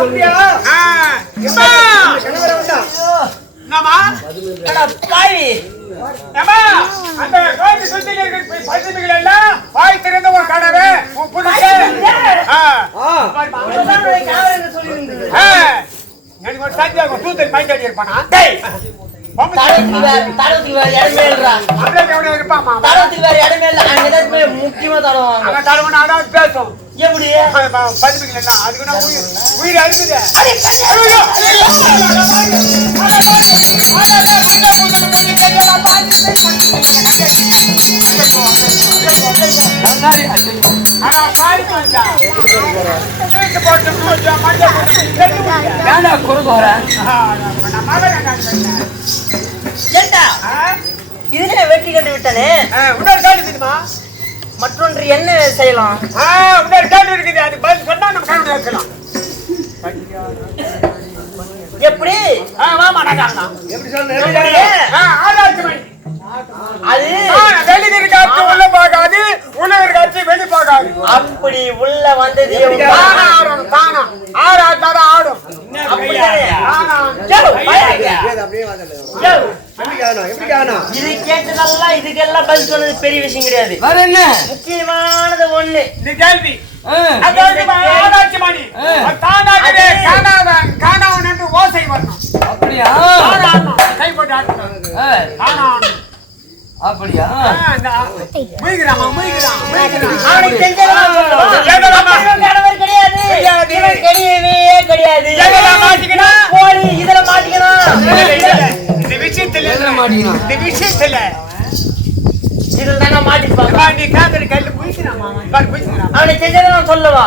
அப்படியா? கணவரை வந்தா வாய் திறந்த ஒரு கனவு எனக்கு ஒரு சாத்தியாக தூத்தை பயன்படுத்தி இருப்பானா? முக்கியமா தடவை பேசும். எப்படி? எல்லாம் அதுக்கு நான் உயிர் ஆ? இதுல வெற்றி கண்டு விட்டனே இன்னொரு காடு இருக்குதுமா மற்றொன்று என்ன செய்யலாம்? ஆ, இன்னொரு காடு இருக்குது. அது பதில் சொன்னா நம்ம காடு வைக்கலாம் எப்படி? ஆ, வாமா நான். எப்படி? ஆ, ஆறாச்சு மணி. அது வெளியில காற்று உள்ள காற்று வெளி போகாது அப்படி உள்ள வந்தது தானா ஆடணும் தானா ஆடாட்டாதான் ஆடும். இது கேட்டதெல்லாம் இதுக்கெல்லாம் பதில் சொன்னது பெரிய விஷயம் கிடையாது. வேற என்ன? முக்கியமானது ஒண்ணு. இது கேள்வி. அதாவது ஆராய்ச்சி மணி தானாகவே காணாவன் காணாவன் என்று ஓசை வரணும். அப்படியா? தானாடணும் கை போட்டு ஆடணும் ஆ, தானாடணும் அப்படியா முயகிறாமா முயகிறான் முயகிறான் அவனுக்கு தெரிஞ்சதெல்லாம் சொல்லவா? கேட்கலாமா? இவன் கணவர் கிடையாது? போலி இதுல மாட்டிக்கணும் இந்த விஷயத்துல இதுல தானே மாட்டிப்பாங்க நீ காதல் கல்லு புடிக்கிறான் அவனுக்கு தெரிஞ்சதெல்லாம் சொல்லவா?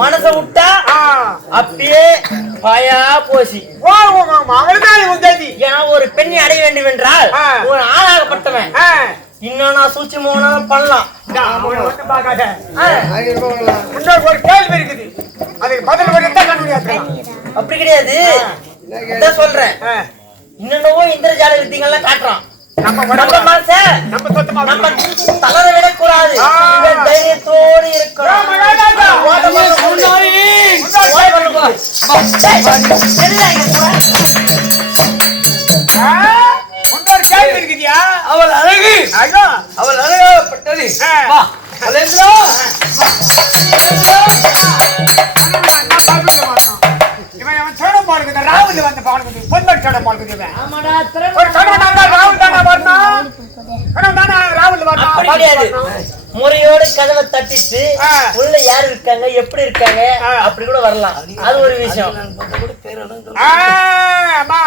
மனச விட்டா அப்படியே பாயா போசி ஏன்னா ஒரு பெண்ணை அடைய வேண்டும் என்றால். ஒரு ஆளாகப்பட்டவன். இன்னும் நான் சூழ்ச்சி மோனாலும் பண்ணலாம். ஒரு கேள்வி இருக்குது. அதுக்கு பதில் அப்படி கிடையாது. சொல்றேன். இன்னென்னவோ இந்திரஜால வித்தியங்கள்லாம் காட்டுறான். நம்ம மனச நம்ம சொத்தமா நம்ம தளர விடக்கூடாது. தைரியத்தோடு இருக்கணும். அவள் அழகு. அவள் அழகாப்பட்டது இவன் வந்து. ஒரு இருந்தா ராகுல் தானே வரணும் கணவன் தானே ராகுல் வரணும் அப்படி பாட்டு கிடையாது. முறையோட கதவை தட்டிட்டு. உள்ள யார் இருக்காங்க எப்படி இருக்காங்க. அப்படி கூட வரலாம் அது ஒரு விஷயம். ஆமா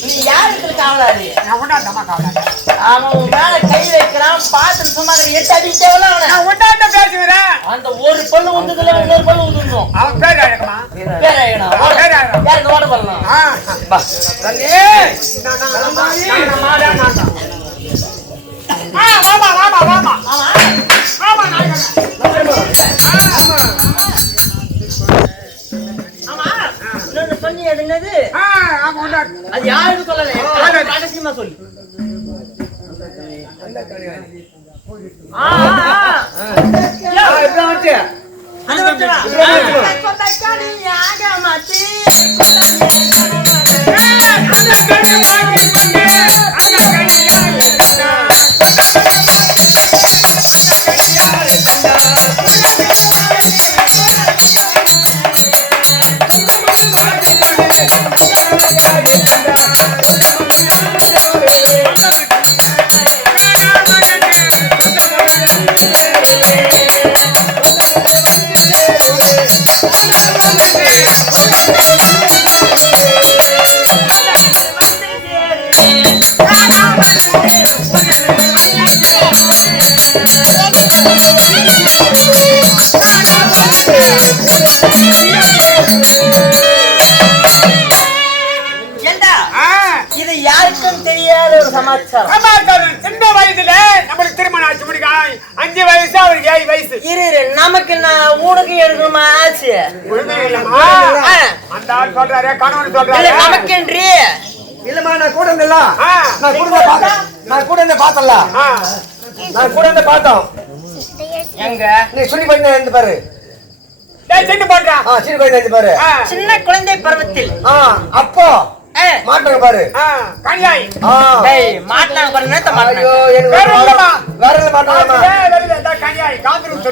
நீ யாருக்கு காவலாது. நான் உண்டாந்தம்மா கவலை அவன் உன் மேல கை வைக்கிறான் பார்த்து சும்மா எட்டு அடிச்சவன அவனை? நான் உண்டாந்த பேசுகிறேன் அந்த ஒரு பல்லு உந்ததுல இன்னொரு பல்லு உந்துணும் அவன் பேர் அழகமா பேர் அவன் அழகா ஓட பண்ணலாம் ஆ. பா தண்ணி நான் நான் நான் நான் நான் மாடா நான் தான். ஆ வாமா வாமா வாமா. வாமா நாயகனே. ஆமா அது யாருக்கு சொல்லல. சொல்லல. ரகசியமா சொல்லு. இப்பதான் இது யாருக்கும் தெரியாத ஒரு சமாச்சாரம் சமாச்சாரம் சின்ன வயசுல நம்மளுக்கு திருமணம் ஆச்சு முடிக்க அஞ்சு வயசு அவருக்கு ஏழு வயசு இரு இரு, நமக்கு நான் உனக்கு எடுக்கணுமா ஆச்சு. அந்த ஆள் சொல்றாரு கணவன் இல்ல சொல்றாரு நமக்கென்றி இல்லம்மா, நான் கூட இருந்தேன்ல. ஆ. நான் கூட. நான் கூட இருந்து பார்த்தேன்ல. ஆ. நான் கூட இருந்து பார்த்தோம். எங்க நீ பையனை இருந்து பாரு. டேய், சின்ன போடுறா. ஆ, சினி பையனை இருந்து பாரு. சின்ன குழந்தை பருவத்தில் ஆ, அப்போ மாட்டுங்க பாரு. டேய், மாட்டினாங்க பாரு நேத்த ஐயோ, மாட்டினாங்க எனக்கு காந்திரும்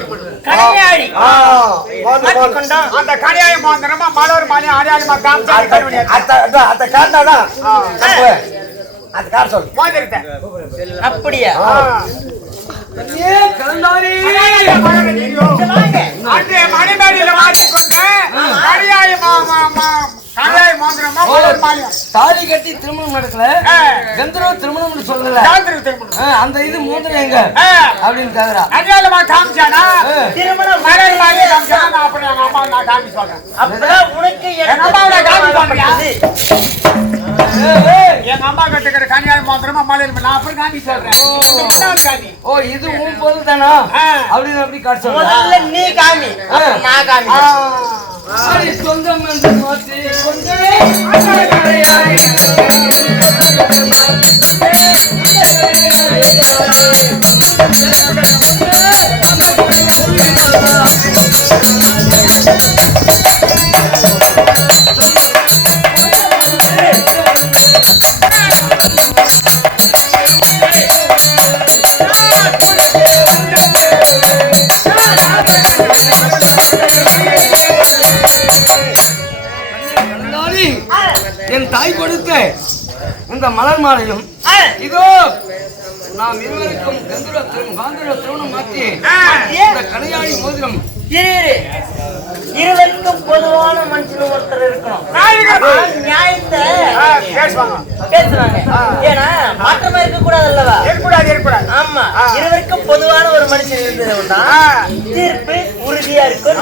ஆ. மாட்டிக்கொண்டோம் அந்த கனியாய் மோந்திரமா மலர் மாலை அடையாளமா காமிச்சு அத்த- கழுவி எடுத்து. அத்த- அத்த- அத்த காட்டினாதான் ஆ. தப்பு. அது காட்ட சொல்லு. மோதிரத்தை. அப்படியா அன்றைய மணிமேடையில மாட்டிக்கொண்டு. தாலி கட்டி திருமணம் நடக்கல. கந்தரவ சொல்லல திருமணம். ஆ, அந்த இது மூந்திரம் எங்க. அப்படின்னு கேக்குறா அடையாளமா காமிச்சானா திருமணம் மலர் மாலையை காமிச்சானா எங்க அம்மா நான் காமிச்சு சொல்றேன் உனக்கு எங்க அம்மாவோட காமி. எங்க அம்மா கட்டுக்கிற கனியாய் மோந்திரமா மலர் மாலை. நான் அப்புறம் காமி சொல்றேன். ஓ இது உன் பொருள் தானா. அப்படின்னு அப்படி காட்ட முதல்ல நீ காமி நான் காமி ஆ. ஆடி சொந்தம் என்று மாற்றி கொண்டே கலந்தாரி இந்த மலர் மாலையும். இதோ நாம் இருவருக்கும் கந்தர திரு- காந்தர திருமணம் மாற்றி இந்த கடையாளி மோதிரம். இரு இரு. இருவருக்கும் பொதுவான மனுஷன் ஒருத்தர் இருக்கணும். நியாயத்தை பேசுவாங்க. பேசுறாங்க. ஏன்னா மாற்றமா இருக்க கூடாது அல்லவா இருக்கக்கூடாது இருக்கக்கூடாது ஆமா இருவருக்கும் பொதுவான ஒரு மனுஷன் இருந்தது. தீர்ப்பு உறுதியா இருக்கும்.